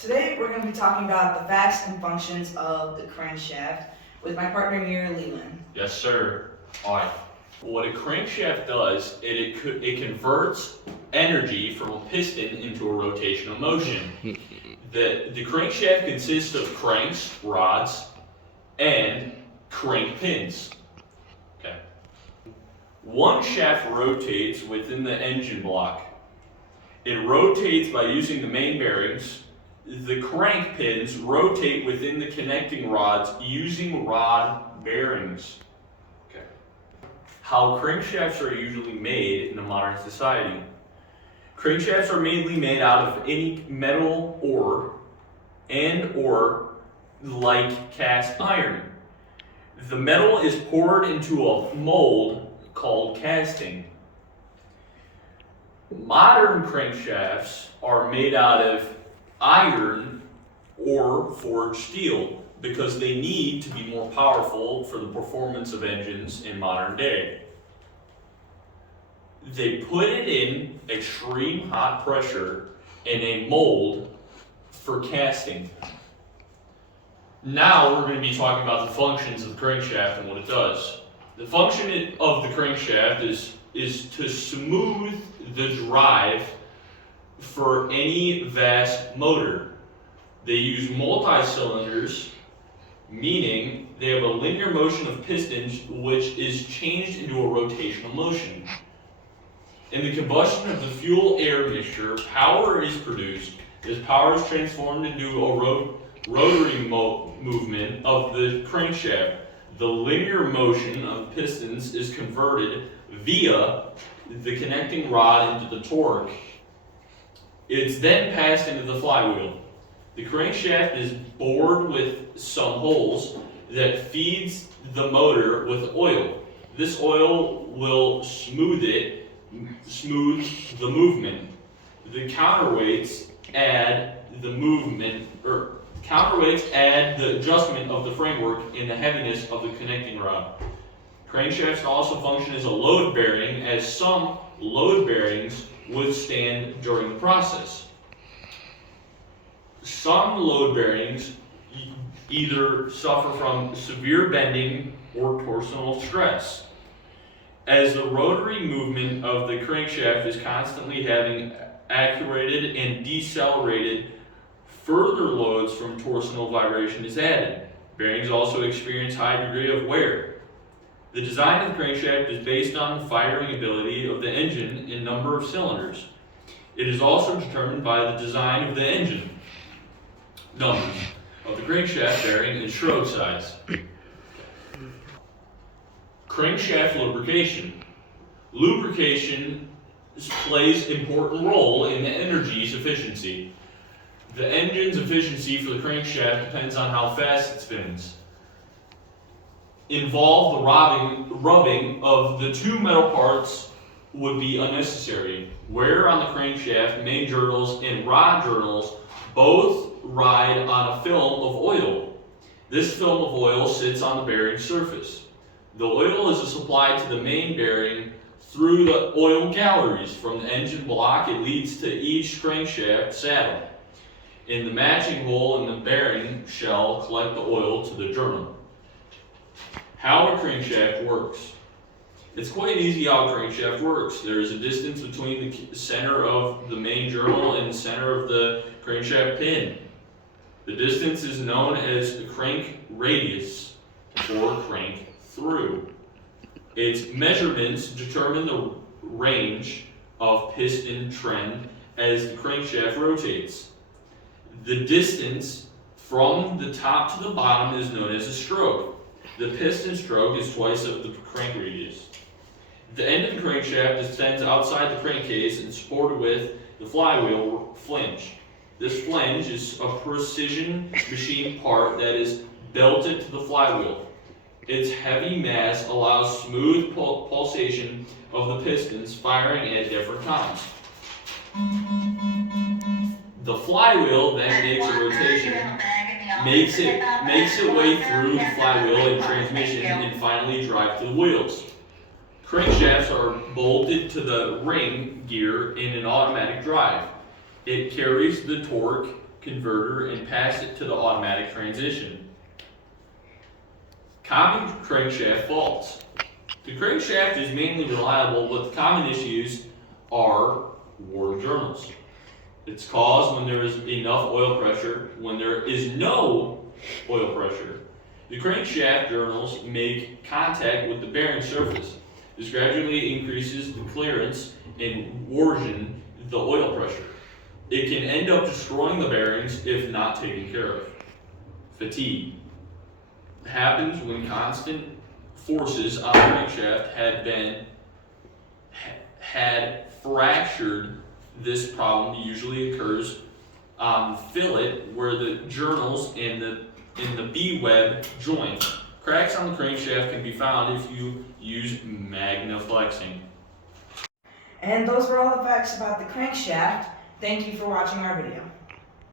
Today we're going to be talking about the facts and functions of the crankshaft with my partner Mira Leland. Yes, sir. All right. What a crankshaft does, it converts energy from a piston into a rotational motion. The crankshaft consists of cranks, rods, and crank pins. Okay. One shaft rotates within the engine block. It rotates by using the main bearings. The crank pins rotate within the connecting rods using rod bearings. Okay. How crankshafts are usually made in a modern society. Crankshafts are mainly made out of any metal or like cast iron. The metal is poured into a mold called casting. Modern crankshafts are made out of iron or forged steel because they need to be more powerful for the performance of engines in modern day. They put it in extreme hot pressure in a mold for casting. Now we're going to be talking about the functions of the crankshaft and what it does. The function of the crankshaft is to smooth the drive for any vast motor. They use multi-cylinders, meaning they have a linear motion of pistons which is changed into a rotational motion. In the combustion of the fuel-air mixture, power is produced. This power is transformed into a rotary movement of the crankshaft. The linear motion of pistons is converted via the connecting rod into the torque. It's then passed into the flywheel. The crankshaft is bored with some holes that feeds the motor with oil. This oil will smooth the movement. The counterweights add the adjustment of the framework and the heaviness of the connecting rod. Crankshafts also function as a load bearing, as some load bearings withstand during the process. Some load bearings either suffer from severe bending or torsional stress. As the rotary movement of the crankshaft is constantly having accelerated and decelerated, further loads from torsional vibration is added. Bearings also experience high degree of wear. The design of the crankshaft is based on the firing ability of the engine and number of cylinders. It is also determined by the design of the engine, numbers of the crankshaft bearing, and stroke size. Crankshaft lubrication. Lubrication plays an important role in the engine's efficiency. The engine's efficiency for the crankshaft depends on how fast it spins. Involve the rubbing of the two metal parts would be unnecessary. Wear on the crankshaft, main journals, and rod journals both ride on a film of oil. This film of oil sits on the bearing surface. The oil is supplied to the main bearing through the oil galleries. From the engine block, it leads to each crankshaft saddle. In the matching hole in the bearing shell, collect the oil to the journal. How a crankshaft works. It's quite easy how a crankshaft works. There is a distance between the center of the main journal and the center of the crankshaft pin. The distance is known as the crank radius or crank through. Its measurements determine the range of piston trend as the crankshaft rotates. The distance from the top to the bottom is known as a stroke. The piston stroke is twice of the crank radius. The end of the crankshaft extends outside the crankcase and supported with the flywheel flange. This flange is a precision machine part that is belted to the flywheel. Its heavy mass allows smooth pulsation of the pistons firing at different times. The flywheel then makes a rotation, makes its way through the flywheel and transmission, and finally drive to the wheels. Crankshafts are bolted to the ring gear in an automatic drive. It carries the torque converter and pass it to the automatic transmission. Common crankshaft faults. The crankshaft is mainly reliable, but the common issues are wore journals. It's caused when there is enough oil pressure. When there is no oil pressure, the crankshaft journals make contact with the bearing surface. This gradually increases the clearance and worsens the oil pressure. It can end up destroying the bearings if not taken care of. Fatigue happens when constant forces on the crankshaft had fractured. This problem usually occurs on the fillet where the journals in the B-web join. Cracks on the crankshaft can be found if you use magnaflexing. And those were all the facts about the crankshaft. Thank you for watching our video.